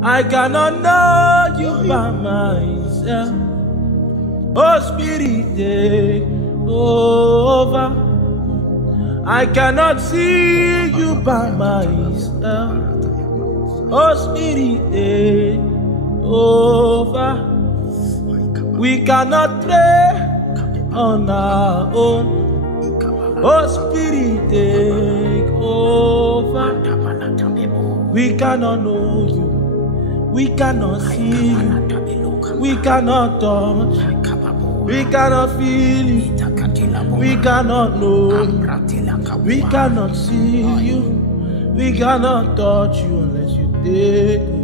I cannot know you by myself. Oh Spirit, take over. I cannot see you by myself. Oh Spirit, take over. We cannot pray on our own. Oh Spirit, take over. We cannot know you. We cannot see you. We cannot touch. We cannot feel it. We cannot know. We cannot see you. We cannot touch you unless you take